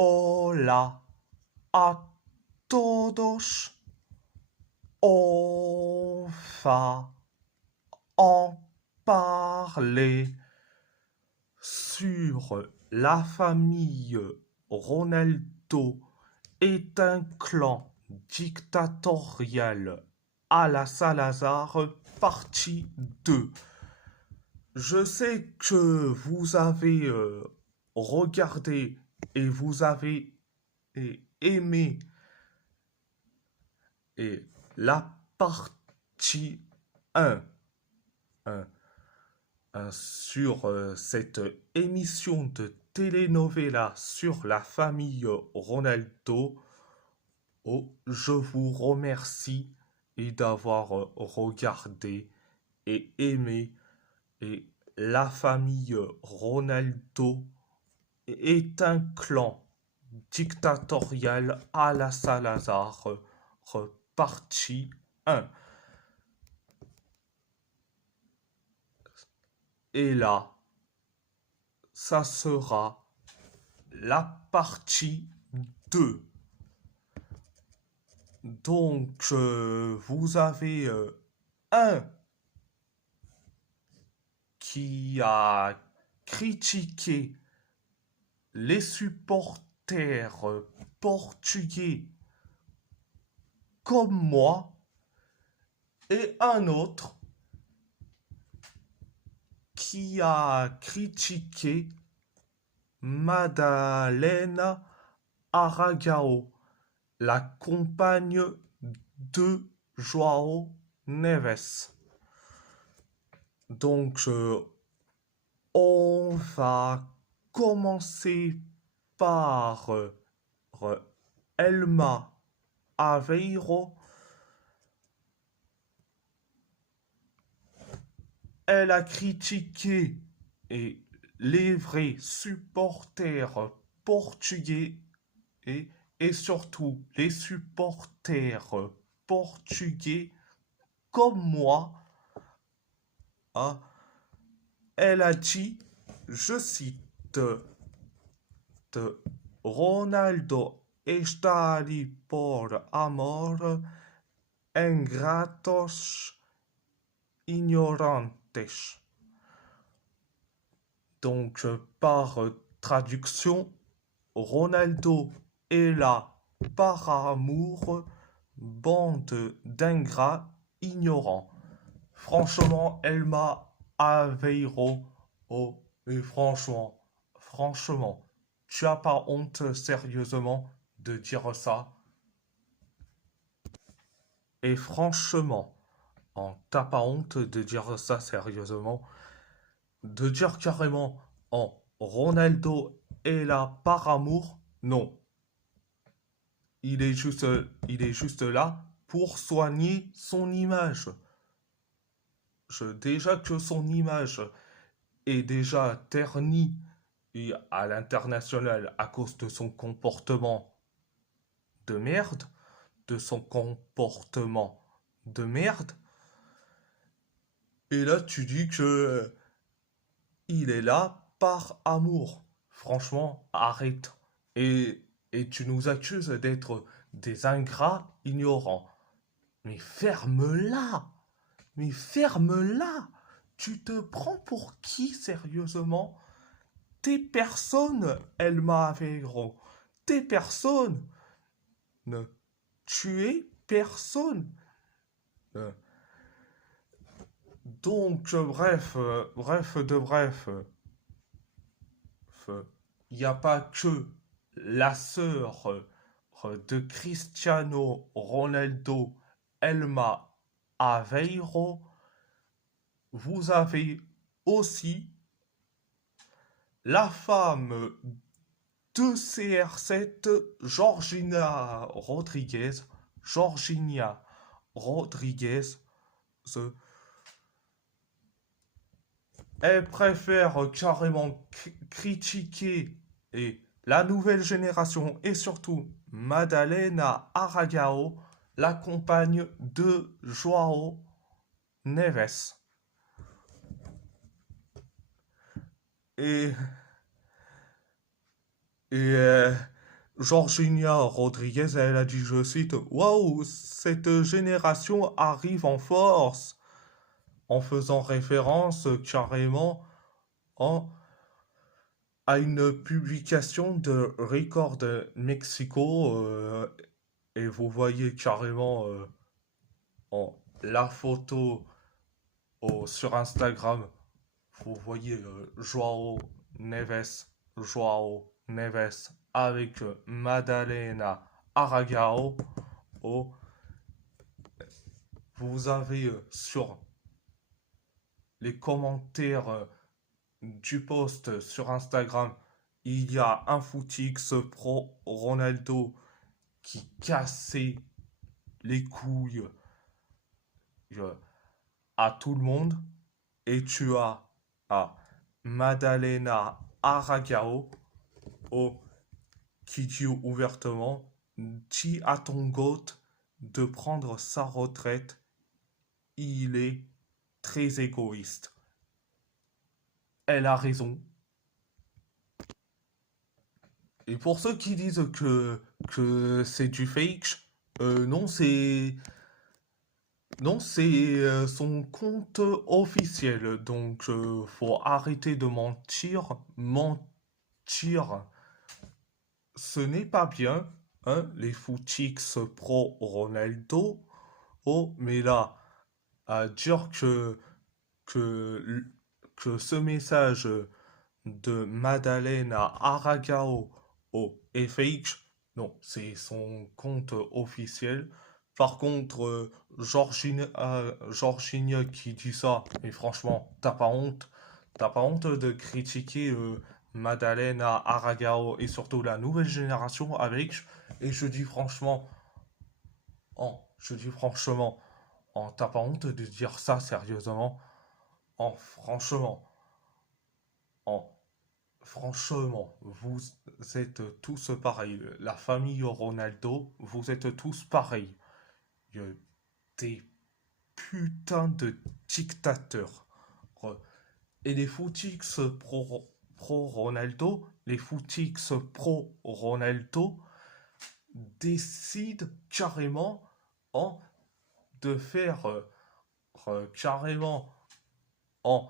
Hola a todos. On va en parler sur la famille Ronaldo est un clan dictatorial à la Salazar, partie 2. Je sais que vous avez regardé et vous avez aimé la partie 1 sur cette émission de telenovela sur la famille Ronaldo. Oh, je vous remercie d'avoir regardé et aimé. Et la famille Ronaldo est un clan dictatorial à la Salazar, partie 1. Et là, ça sera la partie 2. Donc, vous avez un qui a critiqué les supporters portugais comme moi et un autre qui a critiqué Madalena Aragao, la compagne de Joao Neves. Donc, on va commencer par Elma Aveiro. Elle a critiqué les vrais supporters portugais et surtout les supporters portugais comme moi. Hein. Elle a dit, je cite, Ronaldo está ali por amor, ingratos, ignorantes. Donc, par traduction, Ronaldo est là par amour, bande d'ingrats ignorants. Franchement, Elma Aveiro, oh, mais franchement, tu as pas honte sérieusement de dire ça? Et franchement, t'as pas honte de dire ça sérieusement? De dire carrément, Ronaldo est là par amour? Non. Il est juste là pour soigner son image. Déjà que son image est déjà ternie à l'international à cause de son comportement de merde, Et là, tu dis que il est là par amour. Franchement, arrête. Et tu nous accuses d'être des ingrats ignorants. Mais ferme-la! Mais ferme-la! Tu te prends pour qui, sérieusement? T'es personne, Elma Aveiro. T'es personne. Tu es personne. Donc, bref. Il n'y a pas que la sœur de Cristiano Ronaldo, Elma Aveiro. Vous avez aussi la femme de CR7, Georgina Rodriguez. Elle préfère carrément critiquer la nouvelle génération et surtout Madalena Aragao, la compagne de Joao Neves. Et, et Georgina Rodriguez, elle a dit, je cite, waouh, cette génération arrive en force, en faisant référence carrément en- à une publication de Record Mexico, et vous voyez carrément la photo sur Instagram, vous voyez Joao Neves avec Madalena Aragao. Oh, vous avez sur les commentaires du post sur Instagram, il y a un footix pro Ronaldo qui cassait les couilles euh, à tout le monde. Et tu as à Madalena Aragao oh, qui dit ouvertement, dis à ton GOAT de prendre sa retraite, il est très égoïste. Elle a raison. Et pour ceux qui disent que c'est du fake, non, c'est son compte officiel. Donc, faut arrêter de mentir. Mentir, ce n'est pas bien. Hein, les footix pro Ronaldo. Oh, mais là, à dire que, que ce message de Madeleine à Aragao au FH. Non, c'est son compte officiel. Par contre, Georgina qui dit ça, mais franchement, t'as pas honte. T'as pas honte de critiquer Madeleine à Aragao et surtout la nouvelle génération avec. Et je dis franchement, je dis franchement, t'as pas honte de dire ça sérieusement. Franchement, en franchement, vous êtes tous pareils. La famille Ronaldo, vous êtes tous pareils. Des putains de dictateurs. Et les footix pro Ronaldo, les footix pro Ronaldo décident carrément en de faire carrément en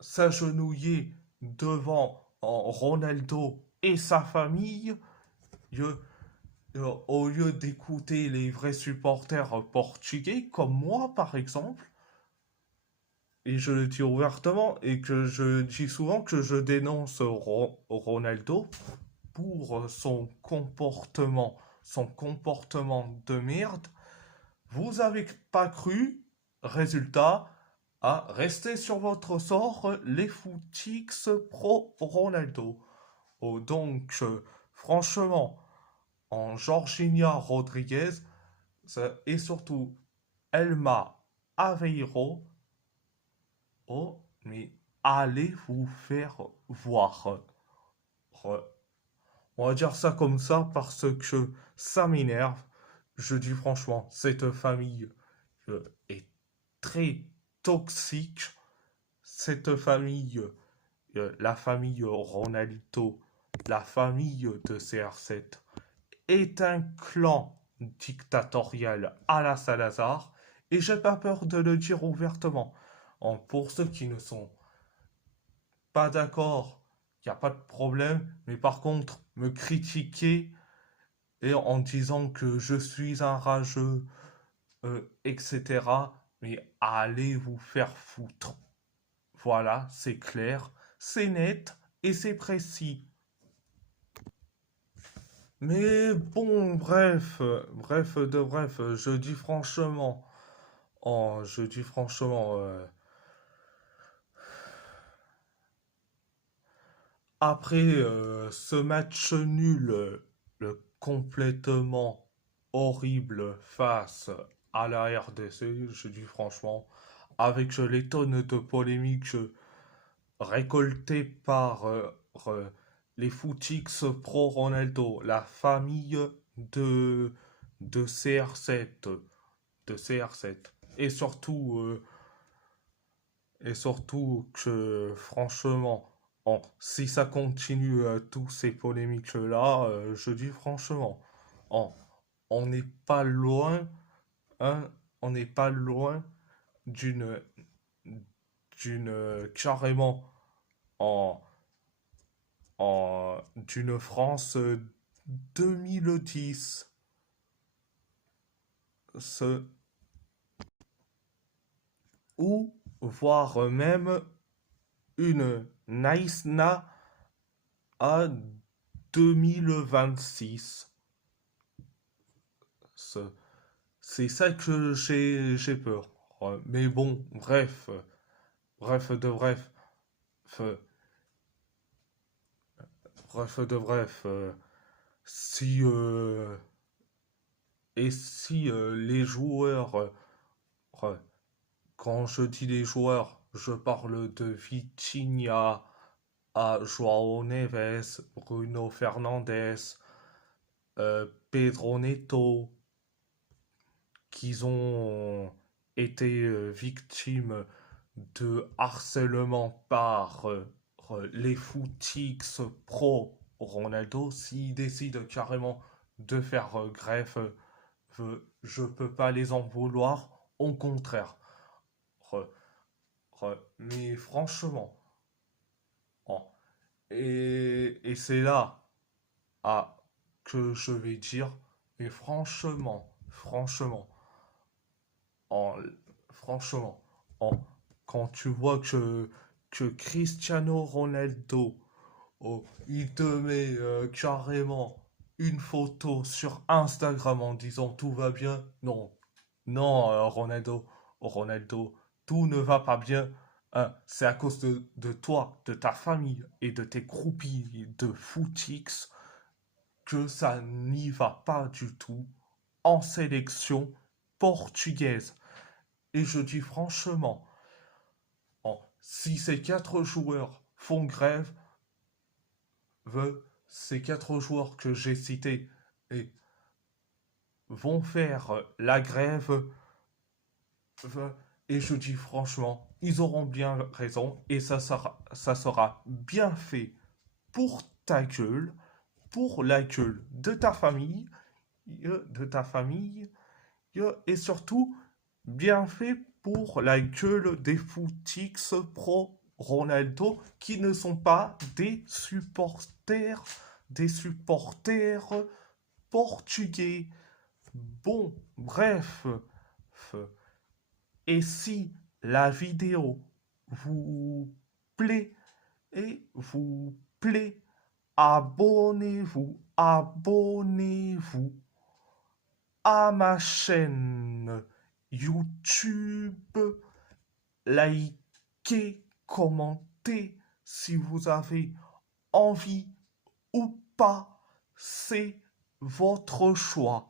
s'agenouiller devant Ronaldo et sa famille, euh, au lieu d'écouter les vrais supporters portugais, comme moi par exemple, et je le dis ouvertement, et que je dis souvent que je dénonce Ronaldo pour son comportement de merde, vous avez pas cru, résultat, à rester sur votre sort les footix pro Ronaldo. Oh, donc, franchement, en Georgina Rodriguez et surtout Elma Aveiro, oh, mais allez vous faire voir. On va dire ça comme ça parce que ça m'énerve. Je dis franchement, cette famille est très toxique. Cette famille, la famille Ronaldo, la famille de CR7, est un clan dictatorial à la Salazar, et j'ai pas peur de le dire ouvertement. Pour ceux qui ne sont pas d'accord, il n'y a pas de problème, mais par contre, me critiquer et en disant que je suis un rageux, etc., mais allez vous faire foutre. Voilà, c'est clair, c'est net et c'est précis. Mais bon, bref, je dis franchement, je dis franchement, après ce match nul, complètement horrible face à la RDC, je dis franchement, avec les tonnes de polémiques récoltées par les footix pro Ronaldo, la famille de, de CR7, de CR7, et surtout que franchement, Si ça continue, tous ces polémiques-là, je dis franchement, on on n'est pas loin, hein, on n'est pas loin d'une carrément en, d'une France 2010, ce, ou voire même une Naïsna à 2026. Ce- C'est ça que j'ai peur. Mais bon, bref de bref, euh, bref de bref. Si et si les joueurs, euh, quand je dis les joueurs, je parle de Vitinha à Joao Neves, Bruno Fernandes, Pedro Neto, qui ont été victimes de harcèlement par les footix pro Ronaldo, s'ils décident carrément de faire greffe, je peux pas les en vouloir, au contraire. Re- mais franchement, oh, et c'est là que je vais dire, mais en, franchement, en, quand tu vois que Cristiano Ronaldo, oh, il te met carrément une photo sur Instagram en disant tout va bien, non, non, Ronaldo, tout ne va pas bien. Hein, c'est à cause de toi, de ta famille et de tes groupies de footix que ça n'y va pas du tout en sélection portugaise. Et je dis franchement, si ces quatre joueurs font grève, ces quatre joueurs que j'ai cités et vont faire la grève, et je dis franchement, ils auront bien raison et ça sera bien fait pour ta gueule, pour la gueule de ta famille, et surtout bien fait pour la gueule des footix pro Ronaldo qui ne sont pas des supporters portugais. Bon, bref. Et si la vidéo vous plaît vous plaît, abonnez-vous à ma chaîne YouTube, likez, commentez si vous avez envie ou pas, c'est votre choix.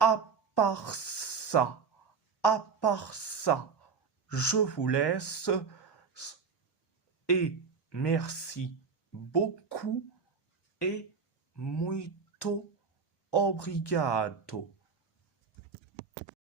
À part ça, à part ça, je vous laisse et merci beaucoup et muito obrigado.